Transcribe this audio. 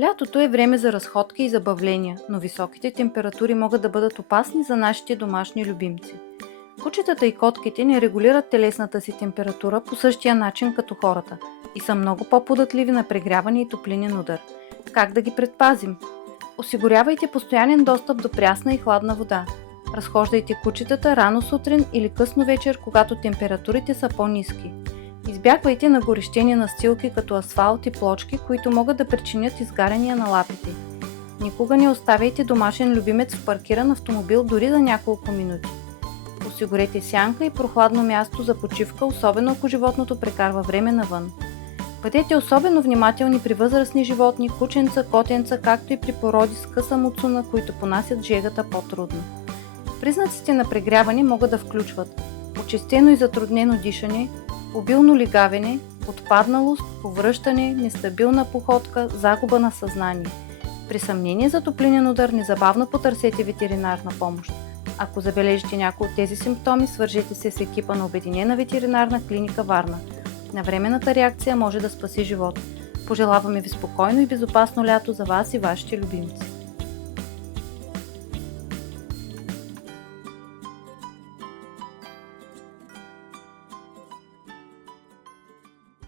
Лятото е време за разходки и забавления, но високите температури могат да бъдат опасни за нашите домашни любимци. Кучетата и котките не регулират телесната си температура по същия начин като хората и са много по-податливи на прегряване и топлинен удар. Как да ги предпазим? Осигурявайте постоянен достъп до прясна и хладна вода. Разхождайте кучетата рано сутрин или късно вечер, когато температурите са по-ниски. Избягвайте на горещени настилки като асфалт и плочки, които могат да причинят изгаряния на лапите. Никога не оставяйте домашен любимец в паркиран автомобил дори за няколко минути. Осигурете сянка и прохладно място за почивка, особено ако животното прекарва време навън. Бъдете особено внимателни при възрастни животни, кученца, котенца, както и при породи с къса муцуна, които понасят жегата по-трудно. Признаците на прегряване могат да включват учестено и затруднено дишане, обилно лигавене, отпадналост, повръщане, нестабилна походка, загуба на съзнание. При съмнение за топлинен удар незабавно потърсете ветеринарна помощ. Ако забележите някои от тези симптоми, свържете се с екипа на Обединена ветеринарна клиника Варна. Навременната реакция може да спаси живот. Пожелаваме ви спокойно и безопасно лято за вас и вашите любимци.